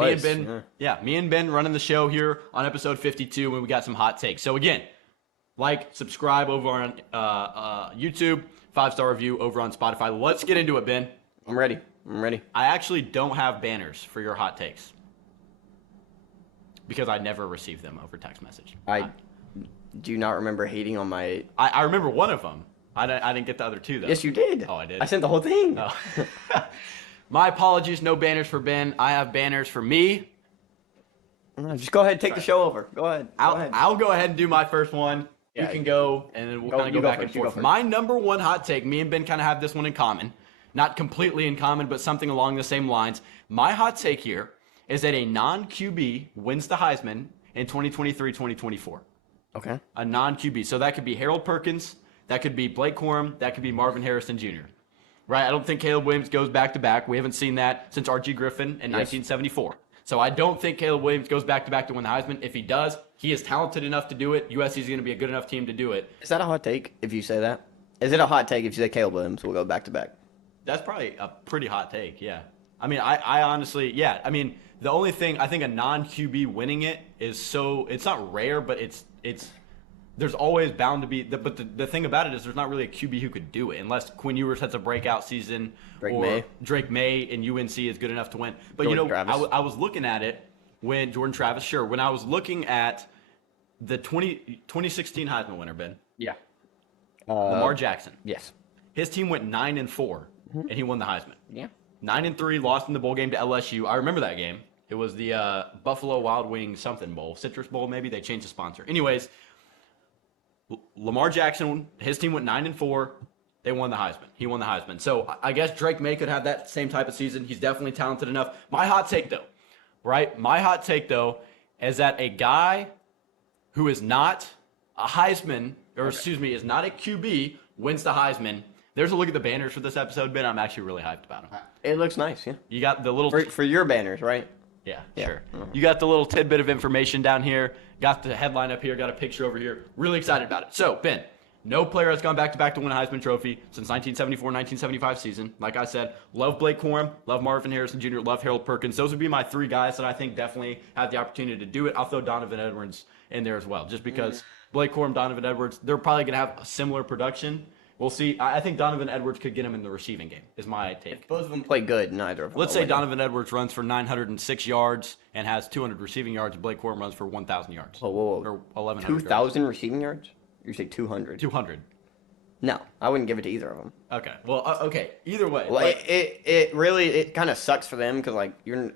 Me and Ben, me and Ben running the show here on episode 52 when we got some hot takes. So again, subscribe over on YouTube, 5-star review over on Spotify. Let's get into it, Ben. I'm ready. I actually don't have banners for your hot takes because I never receive them over text message. I do not remember hating on my... I remember one of them. I didn't get the other two, though. Yes, you did. Oh, I did? I sent the whole thing. Oh. My apologies. No banners for Ben. I have banners for me. No, just go ahead and take the show over. Go ahead. I'll go ahead and do my first one. Yeah, you can go, and then we'll kind of go back and forth. My number one hot take, me and Ben kind of have this one in common. Not completely in common, but something along the same lines. My hot take here is that a non-QB wins the Heisman in 2023-2024. Okay. A non-QB. So that could be Harold Perkins. That could be Blake Corum. That could be Marvin Harrison Jr. Right? I don't think Caleb Williams goes back-to-back. We haven't seen that since Archie Griffin in 1974. So I don't think Caleb Williams goes back-to-back to win the Heisman. If he does, he is talented enough to do it. USC is going to be a good enough team to do it. Is that a hot take if you say that? Is it a hot take if you say Caleb Williams will go back-to-back? That's probably a pretty hot take, yeah. I mean, I honestly, yeah. I mean, the only thing, I think a non-QB winning it is so, it's not rare, but it's there's always bound to be, but the thing about it is there's not really a QB who could do it unless Quinn Ewers has a breakout season Drake May and UNC is good enough to win. But, I was looking at it when Jordan Travis, sure. When I was looking at the 2016 Heisman winner, Ben. Yeah. Lamar Jackson. Yes. His team went 9-4, and he won the Heisman. Yeah. 9-3, lost in the bowl game to LSU. I remember that game. It was the Buffalo Wild Wings something bowl, Citrus Bowl maybe. They changed the sponsor. Anyways, Lamar Jackson, his team went 9-4. They won the Heisman. He won the Heisman. So I guess Drake May could have that same type of season. He's definitely talented enough. My hot take, though, is that a guy who is not a Heisman, is not a QB, wins the Heisman. There's a look at the banners for this episode, Ben. I'm actually really hyped about them. It looks nice, yeah. You got the little... For your banners, right? Yeah, sure. You got the little tidbit of information down here. Got the headline up here. Got a picture over here. Really excited about it. So, Ben, no player has gone back-to-back to win a Heisman Trophy since 1974-1975 season. Like I said, love Blake Corum, love Marvin Harrison Jr., love Harold Perkins. Those would be my three guys that I think definitely have the opportunity to do it. I'll throw Donovan Edwards in there as well, just because Blake Corum, Donovan Edwards, they're probably going to have a similar production. We'll see. I think Donovan Edwards could get him in the receiving game, is my take. Both of them play good, neither of them. Let's say Donovan Edwards runs for 906 yards and has 200 receiving yards. Blake Corum runs for 1,000 yards. Whoa. Or 1,100 2,000 receiving yards? You say 200? 200. No, I wouldn't give it to either of them. Okay. Well, okay. Either way. Well, it really kind of sucks for them because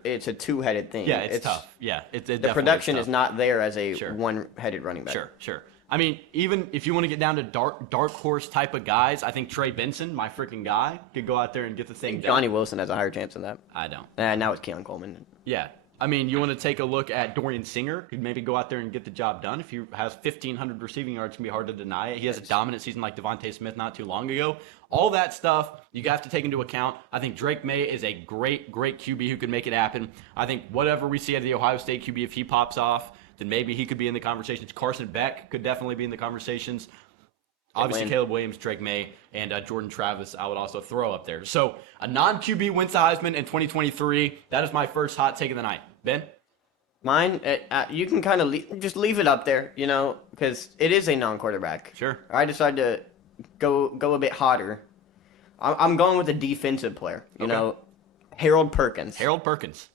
it's a two-headed thing. Yeah, it's tough. Yeah, the production is not there as a one-headed running back. Sure. I mean, even if you want to get down to dark horse type of guys, I think Trey Benson, my freaking guy, could go out there and get the thing done. Johnny Wilson has a higher chance than that. I don't. And now it's Keon Coleman. Yeah. I mean, you want to take a look at Dorian Singer, could maybe go out there and get the job done. If he has 1,500 receiving yards, it can be hard to deny it. He has a dominant season like Devontae Smith not too long ago. All that stuff you have to take into account. I think Drake May is a great QB who could make it happen. I think whatever we see out of the Ohio State QB, if he pops off, then maybe he could be in the conversations. Carson Beck could definitely be in the conversations. Obviously, Caleb Williams, Drake May, and Jordan Travis I would also throw up there. So a non-QB wins the Heisman in 2023. That is my first hot take of the night. Ben? Mine, you can kind of just leave it up there, because it is a non-quarterback. Sure. I decided to go a bit hotter. I'm going with a defensive player, you know, Harold Perkins. Harold Perkins.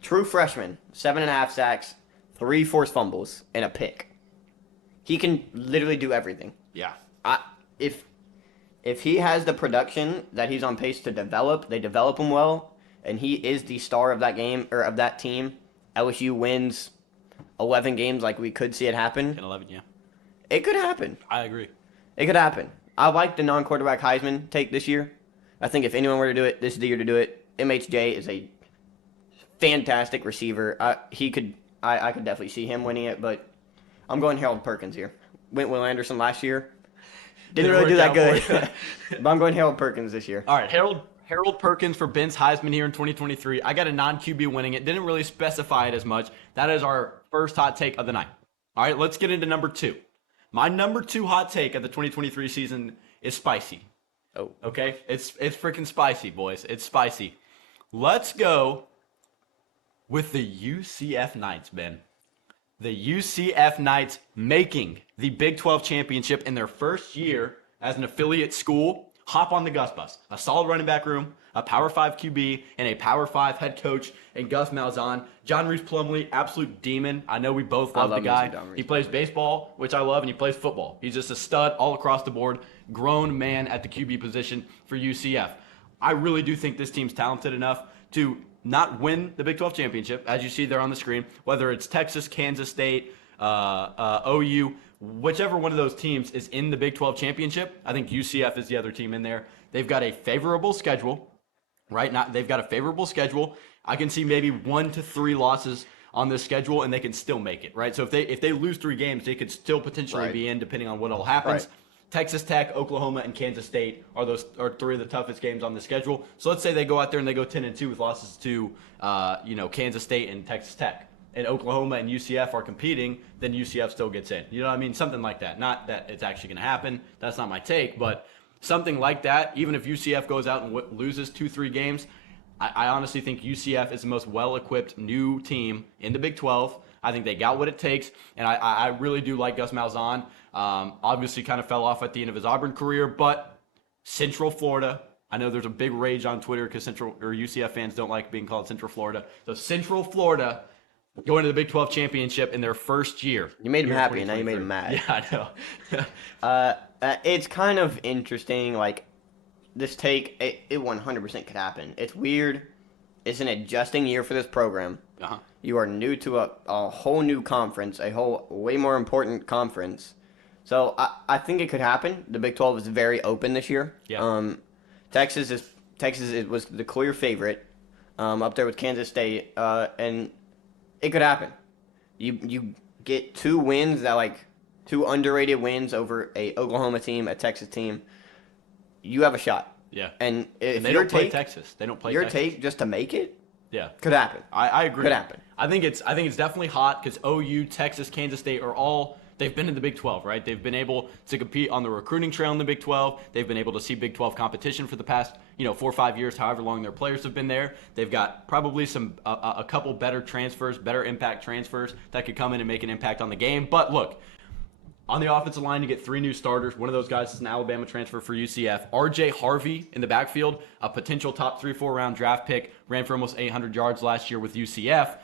True freshman, 7.5 sacks, 3 forced fumbles, and a pick. He can literally do everything. Yeah. If he has the production that he's on pace to develop, they develop him well, and he is the star of that game or of that team. LSU wins 11 games like we could see it happen. 11, yeah. It could happen. I agree. It could happen. I like the non-quarterback Heisman take this year. I think if anyone were to do it, this is the year to do it. MHJ is a fantastic receiver. I could definitely see him winning it, but I'm going Harold Perkins here. Went Will Anderson last year. Didn't really do that good. But I'm going Harold Perkins this year. All right, Harold Perkins for Ben's Heisman here in 2023. I got a non-QB winning it. Didn't really specify it as much. That is our first hot take of the night. All right, let's get into number 2. My number 2 hot take of the 2023 season is spicy. Oh. Okay? It's freaking spicy, boys. It's spicy. Let's go with the UCF Knights, Ben. The UCF Knights making the Big 12 championship in their first year as an affiliate school. Hop on the Gus bus. A solid running back room, a Power 5 QB, and a Power 5 head coach in Gus Malzahn. John Reese Plumlee, absolute demon. I know we both love the guy. He plays baseball, which I love, and he plays football. He's just a stud all across the board. Grown man at the QB position for UCF. I really do think this team's talented enough to not win the Big 12 championship, as you see there on the screen, whether it's Texas, Kansas State, OU, whichever one of those teams is in the Big 12 championship. I think UCF is the other team in there. They've got a favorable schedule, right? They've got a favorable schedule. I can see maybe 1 to 3 losses on this schedule, and they can still make it, right? So if they lose 3 games, they could still potentially be in, depending on what all happens. Right. Texas Tech, Oklahoma, and Kansas State are 3 of the toughest games on the schedule. So let's say they go out there and they go 10-2 with losses to Kansas State and Texas Tech, and Oklahoma and UCF are competing, then UCF still gets in. You know what I mean? Something like that. Not that it's actually going to happen. That's not my take, but something like that. Even if UCF goes out and loses 2-3 games, I honestly think UCF is the most well-equipped new team in the Big 12. I think they got what it takes, and I really do like Gus Malzahn. Obviously kind of fell off at the end of his Auburn career, but Central Florida, I know there's a big rage on Twitter because UCF fans don't like being called Central Florida. So Central Florida going to the Big 12 championship in their first year. You made him happy, and now you made him mad. Yeah, I know. It's kind of interesting, like, this take, it 100% could happen. It's weird. It's an adjusting year for this program. Uh-huh. You are new to a whole new conference, a whole way more important conference. So I think it could happen. The Big 12 is very open this year. Yeah. Texas was the clear favorite, up there with Kansas State, and it could happen. You get 2 wins that, like, 2 underrated wins over a Oklahoma team, a Texas team. You have a shot. Yeah. And if they don't play Texas. They don't play your Texas. take just to make it. Yeah. Could happen. I agree. Could happen. I think it's definitely hot because OU, Texas, Kansas State are all. They've been in the Big 12, right? They've been able to compete on the recruiting trail in the Big 12. They've been able to see Big 12 competition for the past, 4 or 5 years, however long their players have been there. They've got probably a couple better transfers, better impact transfers that could come in and make an impact on the game. But look, on the offensive line, you get 3 new starters. One of those guys is an Alabama transfer for UCF. R.J. Harvey in the backfield, a potential top 3-4 round draft pick, ran for almost 800 yards last year with UCF.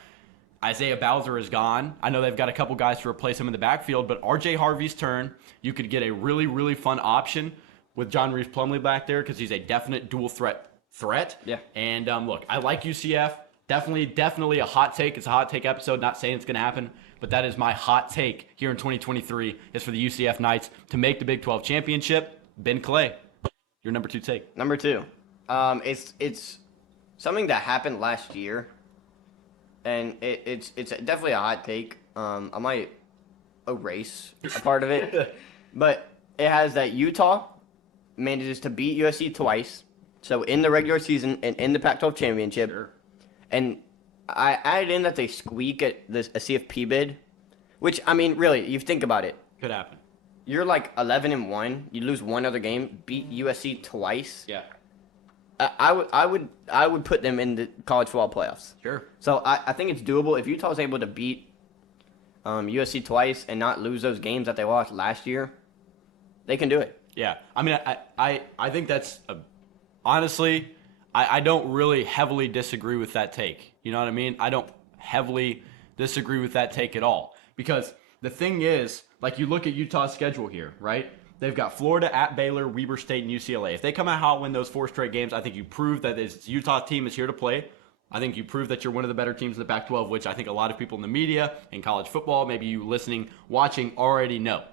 Isaiah Bowser is gone. I know they've got a couple guys to replace him in the backfield, but R.J. Harvey's turn, you could get a really, really fun option with John Reese Plumlee back there because he's a definite dual threat. Yeah. And look, I like UCF. Definitely a hot take. It's a hot take episode. Not saying it's going to happen, but that is my hot take here in 2023 is for the UCF Knights to make the Big 12 championship. Ben Clay, your number 2 take. Number 2. It's something that happened last year, and it's definitely a hot take. I might erase a part of it, but it has that Utah manages to beat USC twice, so in the regular season and in the Pac-12 championship. Sure. And I added in that they squeak at a CFP bid, which, I mean, really, you think about it. Could happen. You're like 11-1. You lose one other game, beat USC twice. Yeah. I would put them in the college football playoffs. Sure. So I think it's doable if Utah's able to beat USC twice and not lose those games that they lost last year. They can do it. Yeah. I mean, I think that's honestly. I don't really heavily disagree with that take. You know what I mean? I don't heavily disagree with that take at all. Because the thing is, like, you look at Utah's schedule here, right? They've got Florida at Baylor, Weber State, and UCLA. If they come out hot and win those 4 straight games, I think you prove that this Utah team is here to play. I think you prove that you're one of the better teams in the Pac-12, which I think a lot of people in the media, in college football, maybe you listening, watching, already know.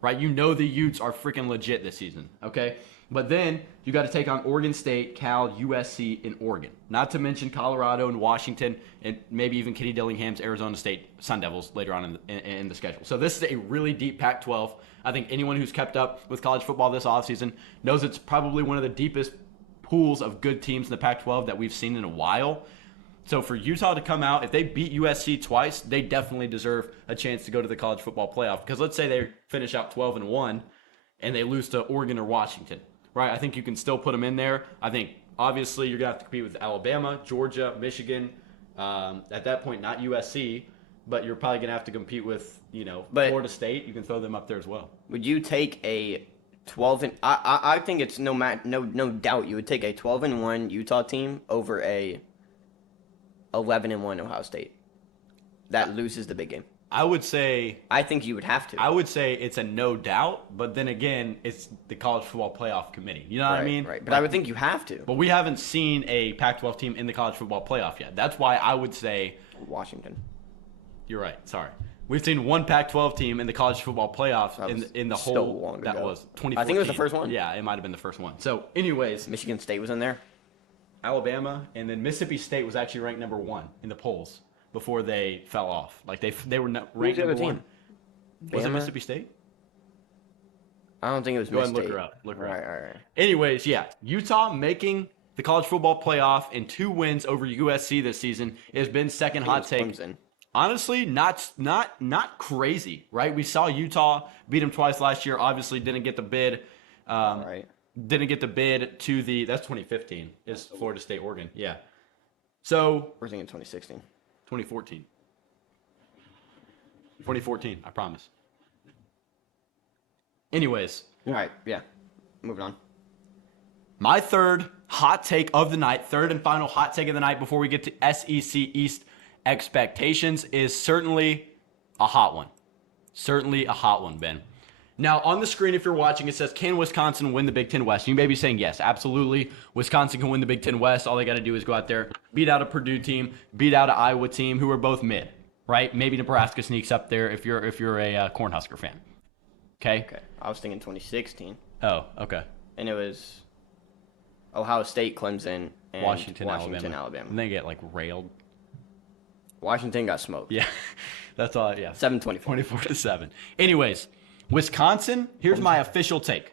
Right? You know the Utes are freaking legit this season, okay? But then you got to take on Oregon State, Cal, USC, and Oregon. Not to mention Colorado and Washington, and maybe even Kenny Dillingham's Arizona State Sun Devils later on in the schedule. So this is a really deep Pac-12. I think anyone who's kept up with college football this offseason knows it's probably one of the deepest pools of good teams in the Pac-12 that we've seen in a while. So for Utah to come out, if they beat USC twice, they definitely deserve a chance to go to the college football playoff. Because let's say they finish out 12-1 and they lose to Oregon or Washington. Right, I think you can still put them in there. I think, obviously, you're going to have to compete with Alabama, Georgia, Michigan, At that point, not USC, but you're probably going to have to compete with, But- Florida State. You can throw them up there as well. Would you take a 12 and I think it's no doubt you would take a 12-1 Utah team over a 11-1 Ohio State that loses the big game? I would say I think you would have to. it's a no doubt, but then again, it's the College Football Playoff Committee. You know what I mean? Right. But I would think you have to. But we haven't seen a Pac-12 team in the College Football Playoff yet. That's why I would say Washington. you're right. Sorry. We've seen one Pac-12 team in the College Football Playoff That was in the so whole. long That ago. was 2014. I think it was the first one. Yeah, it might have been the first one. So, anyways, Michigan State was in there. Alabama and then Mississippi State was actually ranked number 1 in the polls before they fell off. Like they were ranked the other number 1. team? Was it Bama? Mississippi State? I don't think it was Go ahead and Michigan look her up. Look her up. Right. Anyways, yeah, Utah making the College Football Playoff and 2 wins over USC this season has been second hot take. Clemson. Honestly, not crazy, right? We saw Utah beat them twice last year. Obviously, didn't get the bid. Right. Didn't get the bid to the. That's 2015. Is Florida State, Oregon? Yeah. So We're thinking 2016. 2014. 2014. I promise. Anyways, All right. Yeah. Moving on. my third hot take of the night, third and final hot take of the night before we get to SEC East expectations is certainly a hot one. Certainly a hot one, Ben. Now, on the screen, if you're watching, it says, can Wisconsin win the Big Ten West? You may be saying, yes, absolutely. Wisconsin can win the Big Ten West. All they got to do is go out there, beat out a Purdue team, beat out an Iowa team who are both mid, right? Maybe Nebraska sneaks up there if you're a Cornhusker fan. Okay? Okay. I was thinking 2016, Oh, okay. and it was Ohio State, Clemson, and Washington, Alabama. And they get, railed. Washington got smoked. Yeah, that's all. Yeah, 7-24. 24-7. Anyways, Wisconsin. Here's my official take.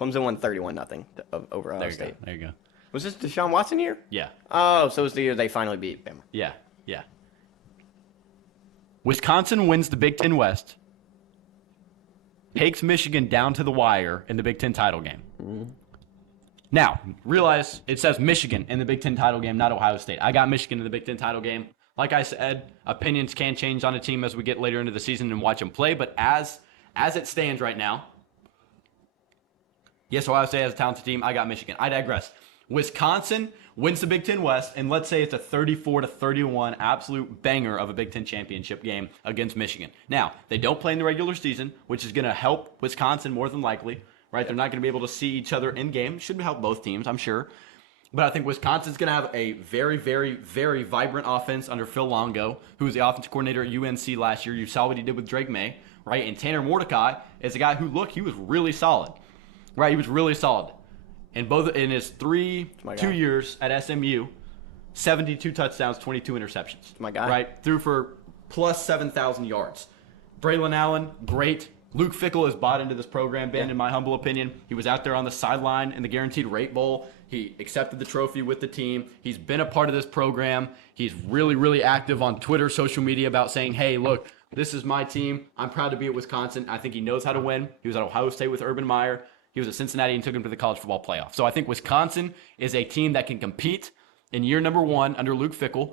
Clemson won 31-0 over Ohio There you State. go. There you go. Was this Deshaun Watson year? Yeah, Oh, so it was the year they finally beat Bama. yeah. Wisconsin wins the Big Ten West. Takes Michigan down to the wire in the Big Ten title game. Now, realize it says Michigan in the Big Ten title game, not Ohio State. I got Michigan in the Big Ten title game. Like I said, opinions can change on a team as we get later into the season and watch them play. But as it stands right now, yes, Ohio State has a talented team. I got Michigan. I digress. Wisconsin wins the Big Ten West, and let's say it's a 34-31 absolute banger of a Big Ten championship game against Michigan. Now, they don't play in the regular season, which is going to help Wisconsin more than likely, right? They're not going to be able to see each other in game. Should help both teams, I'm sure. But I think Wisconsin's going to have a very, very, very vibrant offense under Phil Longo, who was the offensive coordinator at UNC last year. You saw what he did with Drake May, right? And Tanner Mordecai is a guy who, he was really solid, right? He was really solid. In his 2 years at SMU, 72 touchdowns, 22 interceptions. My guy. Right? Threw for plus 7,000 yards. Braylon Allen, great. Luke Fickell has bought into this program, Ben, in my humble opinion. He was out there on the sideline in the Guaranteed Rate Bowl. He accepted the trophy with the team. He's been a part of this program. He's really, really active on Twitter, social media about saying, hey, look, this is my team. I'm proud to be at Wisconsin. I think he knows how to win. He was at Ohio State with Urban Meyer. He was at Cincinnati and took him to the college football playoff. So I think Wisconsin is a team that can compete in year number 1 under Luke Fickell.